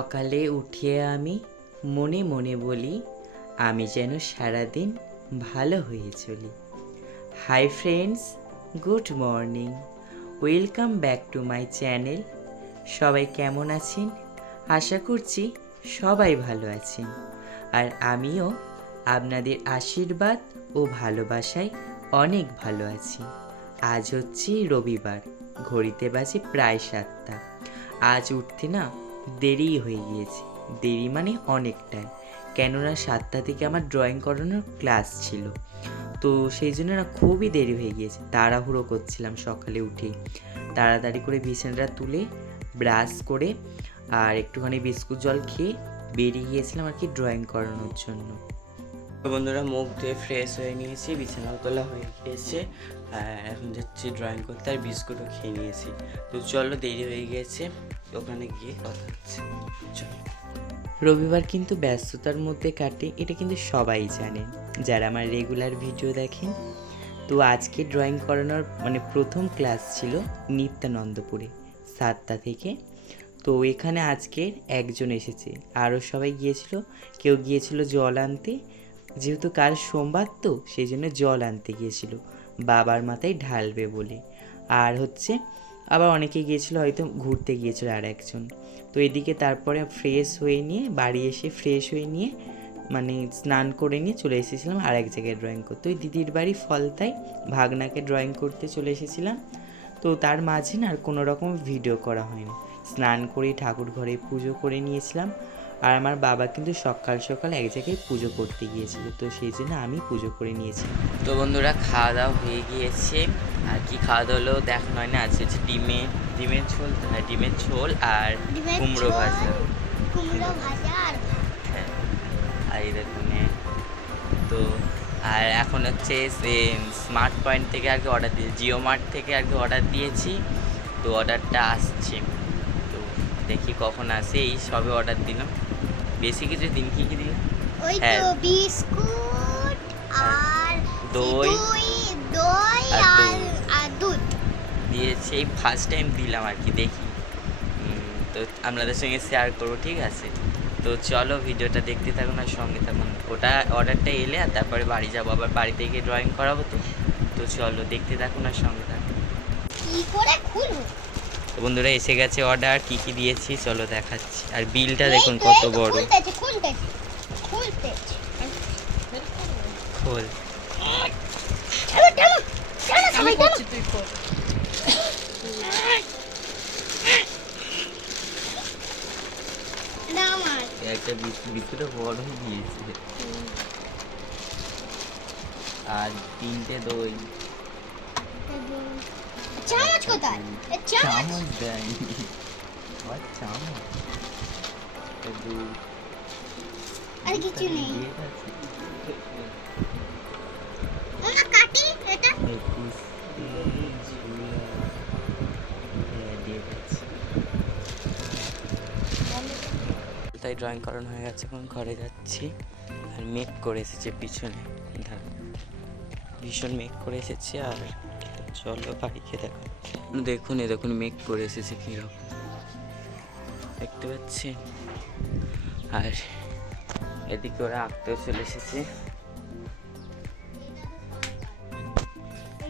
সকালে উঠিয়ে আমি মনে মনে বলি আমি যেন সারাদিন ভালো হয়ে চলি। Hi friends, good morning, welcome back to my channel. সবাই কেমন আছেন? আশা করছি সবাই ভালো আছেন, আর আমিও আপনাদের আশীর্বাদ ও ভালোবাসায় অনেক ভালো আছি। আজ হচ্ছে রবিবার, ঘড়িতে বাজে প্রায় 7টা। আজ উঠতে না দেরি হয়ে গিয়েছে, দেরি মানে অনেকটাই, কেননা 7টা থেকে আমার ড্রয়িং করানোর ক্লাস ছিল। তো সেই জন্য না খুবই দেরি হয়ে গিয়েছে, তাড়াহুড়ো করছিলাম সকালে উঠেই। তাড়াতাড়ি করে বিছানাটা তুলে ব্রাশ করে আর একটুখানি বিস্কুট জল খেয়ে বেরিয়ে গিয়েছিলাম আর কি ড্রয়িং করানোর জন্য। তো বন্ধুরা, মুখ ধুয়ে ফ্রেশ হয়ে নিয়েছি, বিছানাও তোলা হয়ে গিয়েছে, এখন যাচ্ছি ড্রয়িং করতে, আর বিস্কুটও খেয়ে নিয়েছি। তো চলো, দেরি হয়ে গিয়েছে, ওখানে গিয়ে কথা হচ্ছে। চলো। রবিবার কিন্তু ব্যস্ততার মধ্যে কাটে, এটা কিন্তু সবাই জানেন যারা আমার রেগুলার ভিডিও দেখেন। তো আজকে ড্রয়িং করানোর প্রথম ক্লাস ছিল নিত্যানন্দপুরে 7টা থেকে। তো এখানে আজকে একজন এসেছে, আরও সবাই গিয়েছিল। কেউ গিয়েছিল জল আনতে, যেহেতু কাল সোমবার তো সেই জন্য জল আনতে গিয়েছিল বাবার মাথায় ঢালবে বলে। আর হচ্ছে আবার অনেকে গিয়েছিল, হয়তো ঘুরতে গিয়েছিল আর একজন। তো এদিকে তারপরে ফ্রেশ হয়ে নিয়ে বাড়ি এসে ফ্রেশ হয়ে নিয়ে স্নান করে নিয়ে চলে এসেছিলাম আর এক জায়গায় ড্রয়িং করতে, ওই দিদির বাড়ি ফলতায় ভাগনাকে ড্রয়িং করতে চলে এসেছিলাম। তো তার মাঝে না আর কোনো রকম ভিডিও করা হয়নি। স্নান করে ঠাকুর ঘরে পুজো করে নিয়েছিলাম, আর আমার বাবা কিন্তু সকাল সকাল এক জায়গায় পুজো করতে গিয়েছিল, তো সেই জন্য আমি পুজো করে নিয়েছিলাম। তো বন্ধুরা, খাওয়া দাওয়া হয়ে গিয়েছে। আর কি খাওয়া দাওয়া হলো দেখানো হয় না, আছে হচ্ছে ডিমের ঝোল, হ্যাঁ ডিমের ঝোল আর কুমড়ো ভাজা। হ্যাঁ, আর এই দেখুন। তো আর এখন হচ্ছে স্মার্ট পয়েন্ট থেকে আর কি অর্ডার দিয়েছি, জিও মার্ট থেকে আর কি অর্ডার দিয়েছি। তো অর্ডারটা আসছে, তো দেখি কখন আসে। এই সবে অর্ডার দিলাম, বেশি কিছু দিন। কি দিলাম? হ্যাঁ, বিস্কুট আর দই আর দুধ দিয়েছি। এই ফার্স্ট টাইম দিলাম আর কি, দেখি। তো আপনাদের সঙ্গে শেয়ার করবো, ঠিক আছে? তো চলো, ভিডিওটা দেখতে থাকুন আর সঙ্গে থাকুন। ওটা অর্ডারটা এলে আর তারপরে বাড়ি যাবো, আবার বাড়িতে গিয়ে ড্রয়িং করাবো। তো চলো, দেখতে থাকুন আর সঙ্গে থাকুন। তো বন্ধুরা, এসে গেছে অর্ডার, কি কি দিয়েছি চলো দেখাচ্ছি। আর বিলটা দেখুন কত বড়। খোল। একটা বিস্কুটটা বড় দিয়েছে, আর 3টে দই। চামচ কোথায়? চামচ দেয়নি, চামচ। দুধ আর কিছু নেই। ওনা কাটি এটা। তাই ড্রয়িং করানো হয়ে গেছে, এখন ঘরে যাচ্ছি। আর মেঘ করে এসেছে পিছনে, ভীষণ মেঘ করে এসেছে। আর চলো বাড়িকে দেখো, দেখুন মেঘ করে এসেছে কীরকম, দেখতে পাচ্ছি। আর এদিকে ওরা আঁকতেও চলে এসেছে।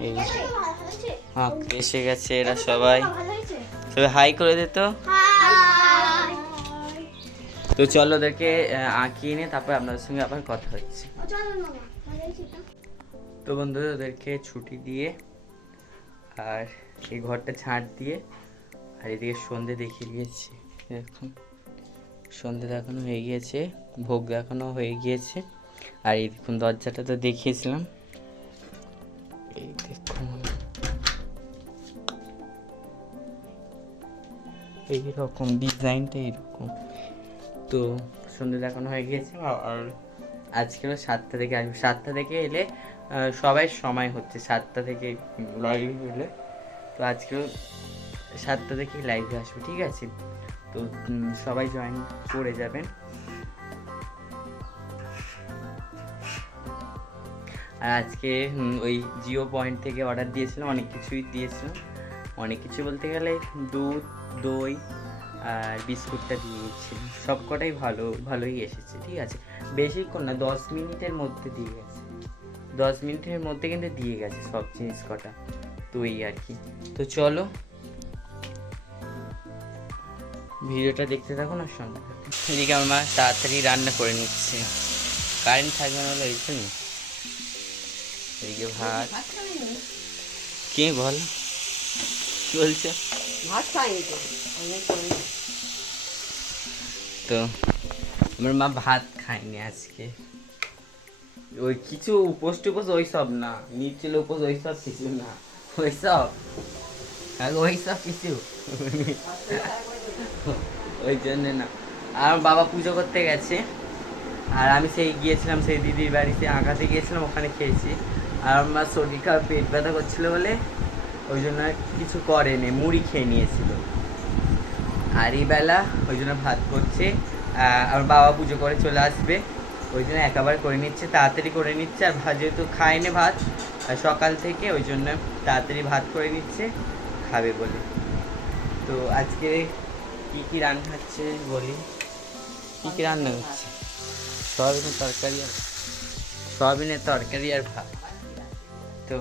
এই আঁকতে এসে গেছে এরা সবাই হাই করে দে তো। তো চলো, ওদেরকে আঁকিয়ে নিয়ে তারপর আপনাদের সঙ্গে আবার কথা হচ্ছে। তো বন্ধুরা, ওদেরকে ছুটি দিয়ে আর এই ঘরটা ঝাঁট দিয়ে আর এদিকে সন্ধে দেখিয়ে দিয়েছি। দেখুন, সন্ধে দেখানো হয়ে গিয়েছে, ভোগ দেখানো হয়ে গিয়েছে। আর এই দেখুন, দরজাটা তো দেখিয়েছিলাম, এই দেখুন এইরকম ডিজাইনটা এইরকম। তো সন্ধে দেখানো হয়ে গিয়েছে। আর আজকেও 7টা থেকে আসবে, 7টা থেকে এলে সবাই সময় হচ্ছে 7টা থেকে লাইভ হলে। তো আজকেও 7টা থেকেই লাইভে আসবে, ঠিক আছে? তো সবাই জয়েন করে যাবেন। আর আজকে ওই জিও পয়েন্ট থেকে অর্ডার দিয়েছিলাম, অনেক কিছুই দিয়েছিলাম। অনেক কিছু বলতে গেলে দুধ, দই, আর বিস্কুটটা দিয়ে গেছিলাম। সব কটাই ভালোই এসেছে, ঠিক আছে। বেশিক্ষণ না, 10 মিনিটের মধ্যে দিয়ে গেছে। 10 মিনিটের মধ্যে কিন্তু দিয়ে গেছে সব জিনিস কটা। তো এই আর কি। তো চলো ভিডিওটা দেখতে থাকো না, সন্ধ্যা। এদিকে আমার মা তাড়াতাড়ি রান্না করে নিচ্ছে, কারেন্ট থাকবে না হলো এই জন্য। এদিকে ভাত, কে বল কি বলছে? ভাত খাইনি তো, তো আমার মা ভাত খায়নি আজকে। ওই কিছু উপোস টুপোস ওই সব না, নিচের উপোস ওই সব কিছু না, ওই সব কিছু ওই জন্য না। আর বাবা পুজো করতে গেছে, আর আমি সেই গিয়েছিলাম সেই দিদির বাড়িতে আঁকাতে গিয়েছিলাম, ওখানে খেয়েছি। আর আমার শরীর খারাপ, পেট ব্যথা করছিল বলে ওই জন্য কিছু করেনি, মুড়ি খেয়ে নিয়েছিল। আর এই বেলা ওই জন্য ভাত করছে। আমার বাবা পুজো করে চলে আসবে, ওই জন্য একেবারে করে নিচ্ছে, তাড়াতাড়ি করে নিচ্ছে। আর যেহেতু খায়নি ভাত সকাল থেকে, ওই জন্য তাড়াতাড়ি ভাত করে নিচ্ছে, খাবে বলে। তো আজকে কি রান্না হচ্ছে বলি, কি রান্না হচ্ছে? সয়াবিনের তরকারি আর ভাত। তো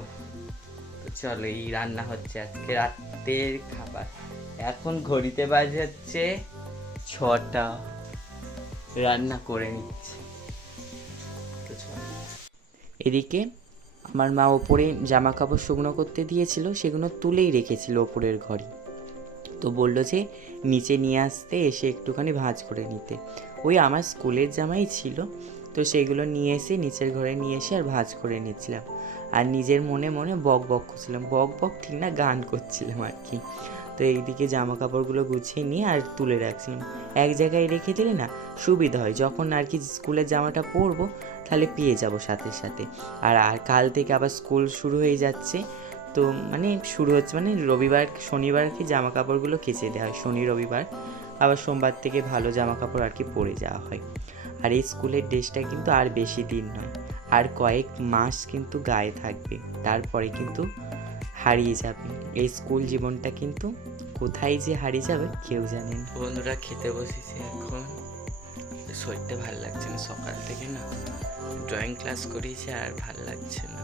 চলো, এই রান্না হচ্ছে আজকে রাতের খাবার। এখন ঘড়িতে বাজে হচ্ছে 6টা, রান্না করে নিচ্ছে। তো চলো। এদিকে আমার মা ওপরে জামা কাপড় শুকনো করতে দিয়েছিল, সেগুলো তুলেই রেখেছিল ওপরের ঘরে। তো বললো যে নিচে নিয়ে আসতে, এসে একটুখানি ভাঁজ করে নিতে। ওই আমার স্কুলের জামাই ছিল, তো সেগুলো নিয়ে এসে নিচের ঘরে নিয়ে এসে আর ভাঁজ করে নিচ্ছিলাম। আর নিজের মনে মনে বক করছিলাম, বক ঠিক না, গান করছিলাম আর কি। তো এইদিকে জামা কাপড়গুলো গুছিয়ে নিয়ে আর তুলে রাখছিলাম। এক জায়গায় রেখে দিলে না সুবিধা হয়, যখন আর কি স্কুলের জামাটা পরবো তাহলে পেয়ে যাব সাথে সাথে। আর কাল থেকে আবার স্কুল শুরু হয়ে যাচ্ছে, তো মানে শুরু হচ্ছে মানে রবিবার শনিবার কি জামা কাপড়গুলো কেচে দেওয়া হয়, শনি রবিবার। আবার সোমবার থেকে ভালো জামা কাপড় আর কি পরে যাওয়া হয়। আর এই স্কুলের ড্রেসটা কিন্তু আর বেশি দিন নয়, আর কয়েক মাস কিন্তু গায়ে থাকবে, তারপরে কিন্তু হারিয়ে যাবে। এই স্কুল জীবনটা কিন্তু কোথায় যে হারিয়ে যাবে কেউ জানে না। বন্ধুরা খেতে বসেছি এখন, শরীরটা ভালো লাগছে না, সকাল থেকে না ড্রয়িং ক্লাস করিয়েছি আর ভালো লাগছে না।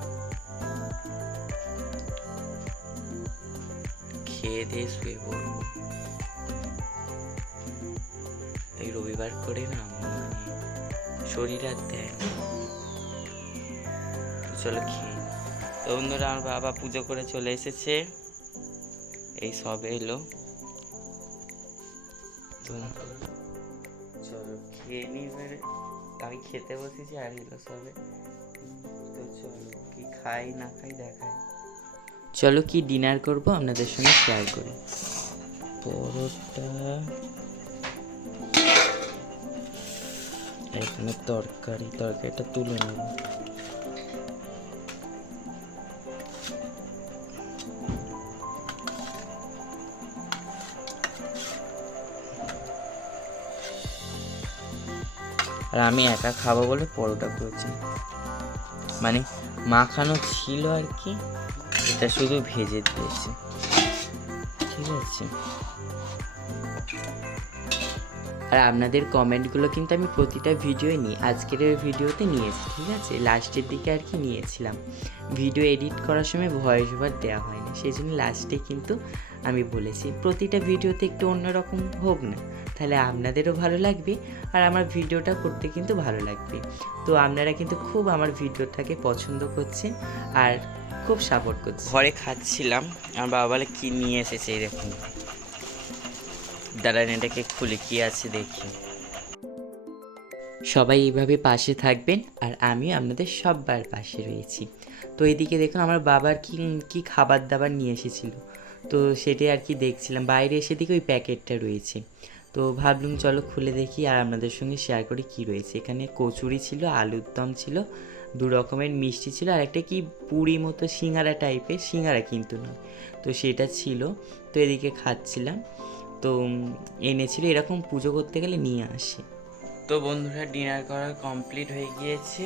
খেয়ে দিয়ে শুয়ে পড়বো। এই রবিবার করে না মানে শরীর আর দেয় না। চলো খেয়ে। তো বন্ধুরা আমার বাবা পুজো করে চলে এসেছে, এই সবে এলো। তো চলো খেয়ে নি, আমি খেতে বসেছি আর এলো সবে। তো চলো কি খাই না খাই দেখায়। চলো কি ডিনার করব আপনাদের সঙ্গে শেয়ার করি। পরোটা, এখানে তরকারিটা তুলে নেব। আর আমি একা খাবো বলে পরোটা করেছি, মানে মাখানো ছিল আর কি, এটা শুধু ভেজে দিয়েছি, ঠিক আছে। আর আপনাদের কমেন্টগুলো কিন্তু আমি প্রতিটা ভিডিওই নিই, আজকের ভিডিওতে নিয়েছি, ঠিক আছে। লাস্টের দিকে আর কি নিয়েছিলাম, ভিডিও এডিট করার সময় ভয়েস ওভার দেওয়া হয় না, সেই জন্য লাস্টে কিন্তু আমি বলেছি প্রতিটা ভিডিওতে একটু অন্যরকম হোক না, তাহলে আপনাদেরও ভালো লাগবে আর আমার ভিডিওটা করতে কিন্তু ভালো লাগবে। তো আপনারা কিন্তু খুব আমার ভিডিওটাকে পছন্দ করছেন আর খুব সাপোর্ট করছেন। ঘরে খাচ্ছিলাম, আমার বাবা বলে কী নিয়ে এসেছে, এই দেখুন, দাঁড়ান এটাকে খুলে কি আছে দেখি। সবাই এইভাবে পাশে থাকবেন আর আমি আপনাদের সবার পাশে রয়েছি। তো এদিকে দেখুন আমার বাবার কি খাবার দাবার নিয়ে এসেছিল, তো সেটাই আর কি দেখছিলাম, বাইরে এসে দিকে ওই প্যাকেটটা রয়েছে। তো ভাবলুম চলো খুলে দেখি আর আপনাদের সঙ্গে শেয়ার করি কি রয়েছে। এখানে কচুরি ছিল, আলুর দম ছিল, 2 রকমের মিষ্টি ছিল, আর একটা কি পুরি মতো সিঙ্গারা টাইপের, সিঙ্গারা কিন্তু নয়, তো সেটা ছিল। তো এদিকে খাচ্ছিলাম, তো এনেছিল, এরকম পুজো করতে গেলে নিয়ে আসে। তো বন্ধুরা ডিনার করা কমপ্লিট হয়ে গিয়েছে,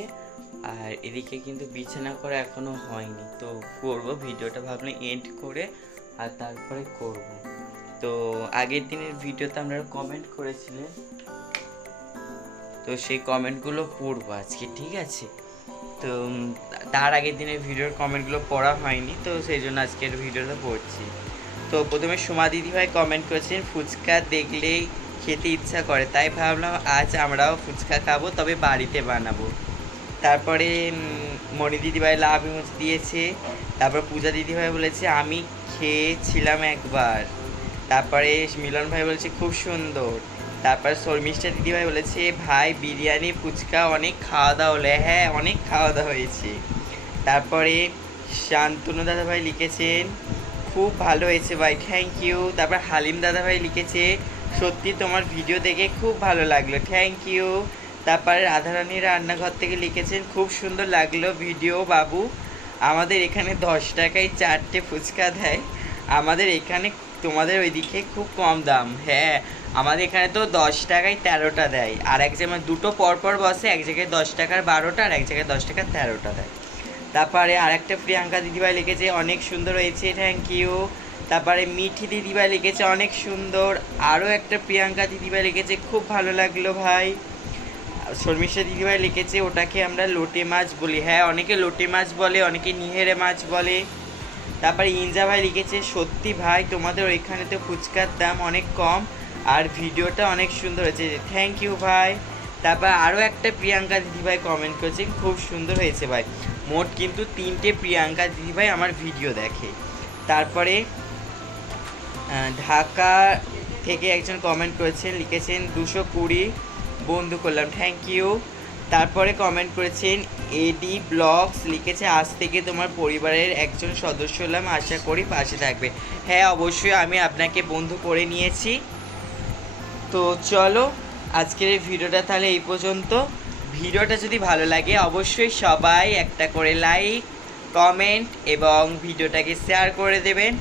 আর এদিকে কিন্তু বিছানা করা এখনও হয়নি, তো করবো ভিডিওটা, ভাবলাম এন্ড করে আর তারপরে করব। তো আগের দিনের ভিডিওতে আপনারা কমেন্ট করেছিলেন, তো সেই কমেন্টগুলো পড়বো আজকে, ঠিক আছে? তো তার আগের দিনের ভিডিওর কমেন্টগুলো পড়া হয়নি, তো সেই জন্য আজকের ভিডিওটা পড়ছি। তো প্রথমে সোমা দিদিভাই কমেন্ট করেছেন, ফুচকা দেখলেই খেতে ইচ্ছা করে, তাই ভাবলাম আজ আমরাও ফুচকা খাবো, তবে বাড়িতে বানাবো। তারপরে মণি দিদিভাই লাভ ইমোজি দিয়েছে। তারপর পূজা দিদিভাই বলেছে আমি খেয়েছিলাম একবার। তারপরে মিলন ভাই বলেছে খুব সুন্দর। তারপর শর্মিষ্ঠা দিদিভাই বলেছে ভাই বিরিয়ানি ফুচকা অনেক খাওয়া দাওয়া হলে, হ্যাঁ অনেক খাওয়া দাওয়া হয়েছে। তারপরে শান্তনু দাদাভাই লিখেছেন খুব ভালো হয়েছে ভাই, থ্যাংক ইউ। তারপর হালিম দাদাভাই লিখেছে সত্যি তোমার ভিডিও দেখে খুব ভালো লাগলো, থ্যাংক ইউ। তারপরে রাধারানী রান্নাঘর থেকে লিখেছেন খুব সুন্দর লাগলো ভিডিও বাবু, আমাদের এখানে 10 টাকায় 4টে ফুচকা দেয়, আমাদের এখানে তোমাদের ওইদিকে খুব কম দাম। হ্যাঁ আমাদের এখানে তো 10 টাকায় 13টা দেয়, আর এক জায়গায় দুটো পরপর বসে, এক জায়গায় 10 টাকার 12টা আর এক জায়গায় 10 টাকার 13টা দেয়। তারপরে আরেকটা প্রিয়াঙ্কা দিদিভাই লিখেছে অনেক সুন্দর হয়েছে, থ্যাংক ইউ। তারপরে মিঠি দিদিভাই লিখেছে অনেক সুন্দর। আরও একটা প্রিয়াঙ্কা দিদিভাই লিখেছে খুব ভালো লাগলো ভাই। শর্মিষ্ঠা দিদিভাই লিখেছে ওটাকে আমরা লোটে মাছ বলি, হ্যাঁ অনেকে লোটে মাছ বলে, অনেকে নিহেরে মাছ বলে। তারপরে ইনজা ভাই লিখেছে সত্যি ভাই তোমাদের ওইখানে তো ফুচকার দাম অনেক কম আর ভিডিওটা অনেক সুন্দর হয়েছে, থ্যাংক ইউ ভাই। তারপর আরও একটা প্রিয়াঙ্কা দিদিভাই কমেন্ট করেছে খুব সুন্দর হয়েছে ভাই। মোট কিন্তু 3টে প্রিয়াঙ্কা দিদিভাই আমার ভিডিও দেখে। তারপরে ঢাকা থেকে একজন কমেন্ট করেছেন, লিখেছেন 220 বন্ধু করলাম, থ্যাংক ইউ। তারপরে কমেন্ট করেছেন এডি ব্লগস, লিখেছে আজ থেকে তোমার পরিবারের একজন সদস্য হলাম, আশা করি পাশে থাকবে। হ্যাঁ অবশ্যই আমি আপনাকে বন্ধু করে নিয়েছি। তো চলো আজকের এই ভিডিওটা তাহলে এই পর্যন্ত। ভিডিওটা যদি ভালো লাগে অবশ্যই সবাই একটা করে লাইক কমেন্ট এবং ভিডিওটাকে শেয়ার করে দেবেন।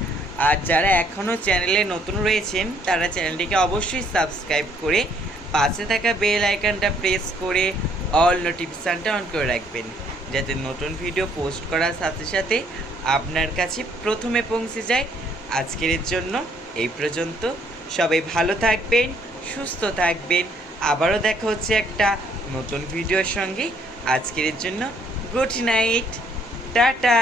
আর যারা এখনও চ্যানেলে নতুন রয়েছেন তারা চ্যানেলটিকে অবশ্যই সাবস্ক্রাইব করে পাশে থাকা বেল আইকনটা প্রেস করে অল নোটিফিকেশানটা অন করে রাখবেন, যাতে নতুন ভিডিও পোস্ট করার সাথে সাথে আপনার কাছে প্রথমে পৌঁছে যায়। আজকের জন্য এই পর্যন্ত, সবাই ভালো থাকবেন, সুস্থ থাকবেন, আবারও দেখা হচ্ছে একটা নতুন ভিডিওর সঙ্গে। আজকের জন্য গুড নাইট, টাটা।